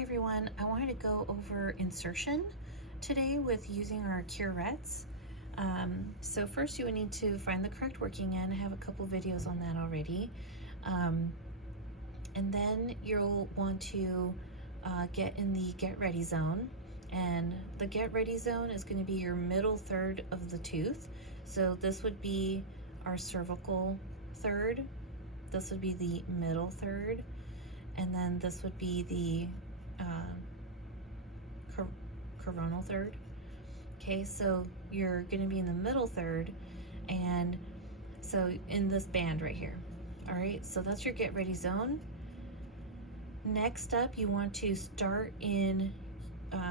Hi everyone, I wanted to go over insertion today with using our curets. So first you would need to find the correct working end. I have a couple videos on that already. And then you'll want to get in the get ready zone. And the get ready zone is going to be your middle third of the tooth. So this would be our cervical third. This would be the middle third. And then this would be the coronal third. Okay, so you're going to be in the middle third, and so in this band right here. All right, so that's your get ready zone. Next up, you want to start in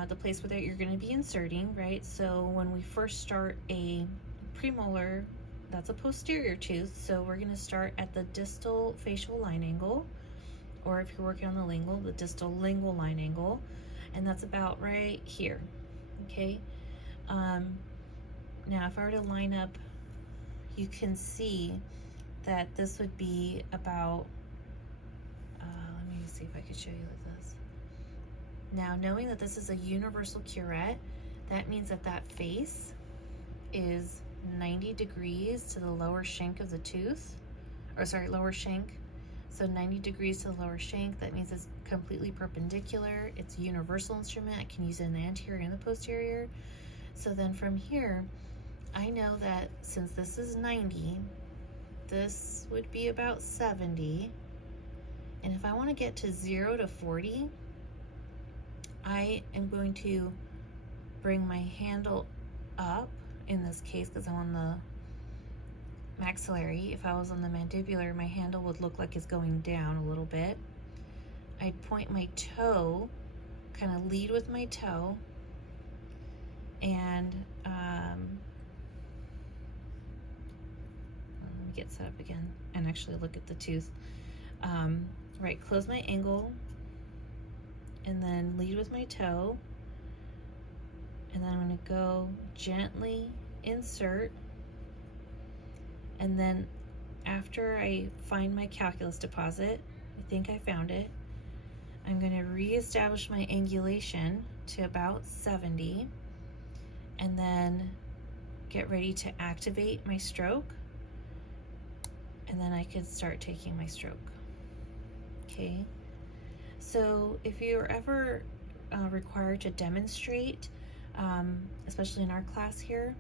the place where you're going to be inserting, right? So when we first start a premolar, that's a posterior tooth, so we're going to start at the distal facial line angle, or if you're working on the lingual, the distal lingual line angle, and that's about right here. Okay, now if I were to line up, you can see that this would be about, let me see if I could show you like this. Now, knowing that this is a universal curet, that means that that face is 90 degrees to the lower shank of the tooth, or sorry, lower shank. So 90 degrees to the lower shank, that means it's completely perpendicular. It's a universal instrument. I can use it in the anterior and the posterior. So then from here, I know that since this is 90, this would be about 70. And if I want to get to 0 to 40, I am going to bring my handle up, in this case, because I'm on the maxillary. If I was on the mandibular, my handle would look like it's going down a little bit. I'd point my toe, kind of lead with my toe, and let me get set up again and actually look at the tooth. Right, close my angle, and then lead with my toe, and then I'm going to go gently insert. And then after I find my calculus deposit, I think I found it, I'm going to reestablish my angulation to about 70, and then get ready to activate my stroke, and then I could start taking my stroke. Okay, so if you're ever required to demonstrate, especially in our class here,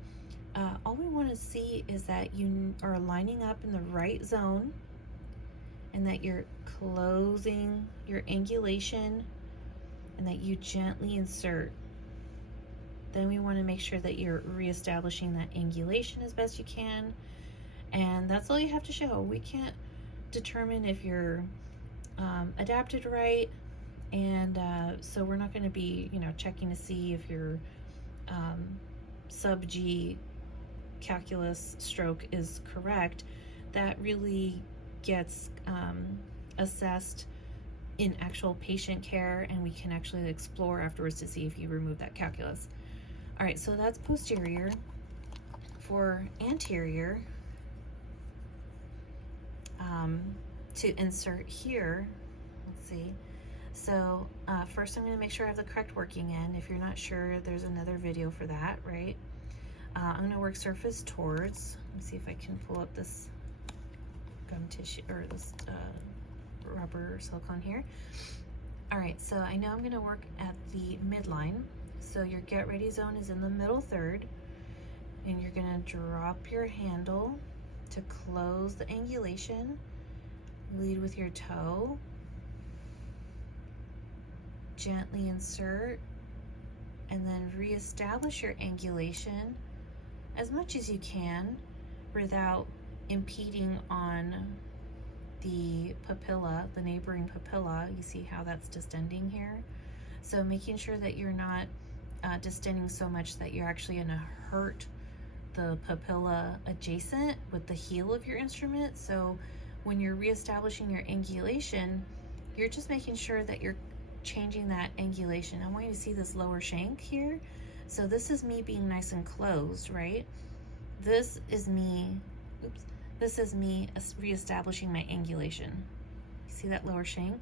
all we want to see is that you are lining up in the right zone and that you're closing your angulation and that you gently insert. Then we want to make sure that you're reestablishing that angulation as best you can, and that's all you have to show. We can't determine if you're adapted right, and so we're not going to be, checking to see if your sub-G calculus stroke is correct. That really gets assessed in actual patient care, and we can actually explore afterwards to see if you remove that calculus. All right, so that's posterior. For anterior, to insert here, let's see. So first I'm going to make sure I have the correct working end. If you're not sure, there's another video for that, right? I'm going to work surface towards. Let me see if I can pull up this gum tissue, or this rubber silicone here. All right, so I know I'm going to work at the midline. So your get ready zone is in the middle third, and you're going to drop your handle to close the angulation. Lead with your toe. Gently insert, and then reestablish your angulation as much as you can without impeding on the papilla, the neighboring papilla. You see how that's distending here? So making sure that you're not distending so much that you're actually going to hurt the papilla adjacent with the heel of your instrument. So when you're reestablishing your angulation, you're just making sure that you're changing that angulation. I want you to see this lower shank here. So this is me being nice and closed, right? This is me, this is me reestablishing my angulation. See that lower shank?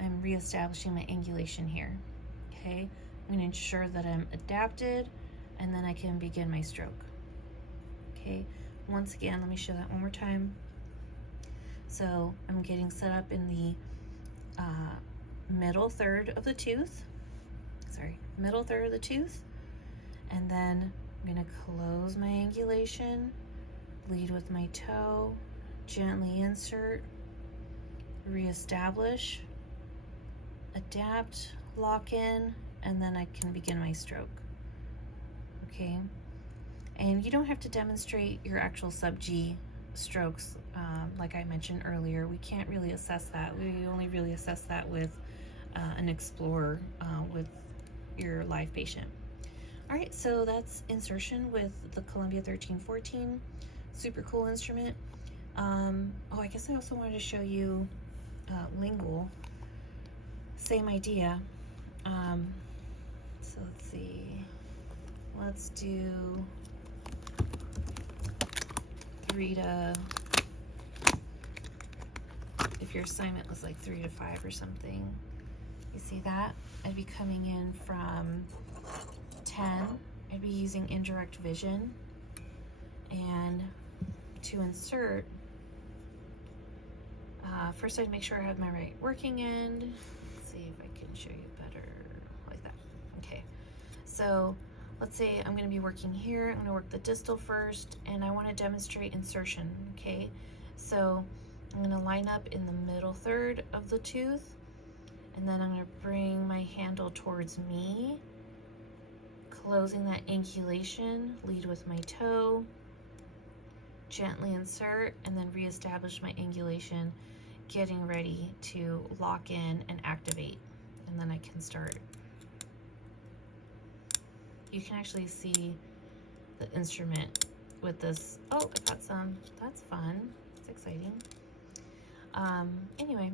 I'm reestablishing my angulation here. Okay, I'm going to ensure that I'm adapted, and then I can begin my stroke. Okay, once again, let me show that one more time. So I'm getting set up in the middle third of the tooth, and then I'm going to close my angulation, lead with my toe, gently insert, reestablish, adapt, lock in, and then I can begin my stroke. Okay, and you don't have to demonstrate your actual sub-G strokes. Like I mentioned earlier, we can't really assess that. We only really assess that with an explorer with your live patient. All right, so that's insertion with the Columbia 1314. Super cool instrument. Oh, I guess I also wanted to show you lingual. Same idea. So let's see. Let's do 3 to, if your assignment was like 3 to 5 or something, you see that? I'd be coming in from 10. I'd be using indirect vision, and to insert, first I'd make sure I have my right working end. Let's see if I can show you better like that. Okay, so let's say I'm going to be working here. I'm going to work the distal first, and I want to demonstrate insertion. Okay, so I'm going to line up in the middle third of the tooth, and then I'm going to bring my handle towards me, closing that angulation, lead with my toe, gently insert, and then reestablish my angulation, getting ready to lock in and activate, and then I can start. You can actually see the instrument with this. Oh, I got some. That's fun. It's exciting. Anyway,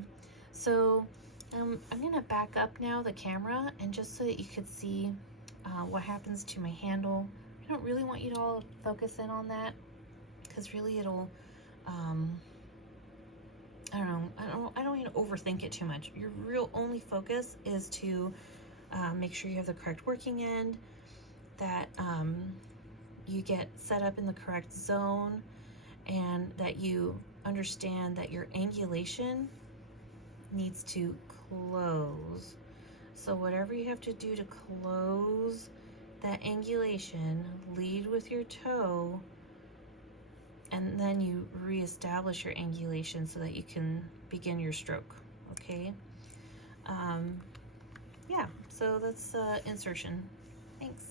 so I'm gonna back up now the camera, and just so that you could see what happens to my handle. I don't really want you to all focus in on that, because really it'll, I don't want you to overthink it too much. Your real only focus is to make sure you have the correct working end, that you get set up in the correct zone, and that you understand that your angulation needs to close. So whatever you have to do to close that angulation, lead with your toe, and then you reestablish your angulation so that you can begin your stroke. Okay, yeah, so that's insertion. Thanks.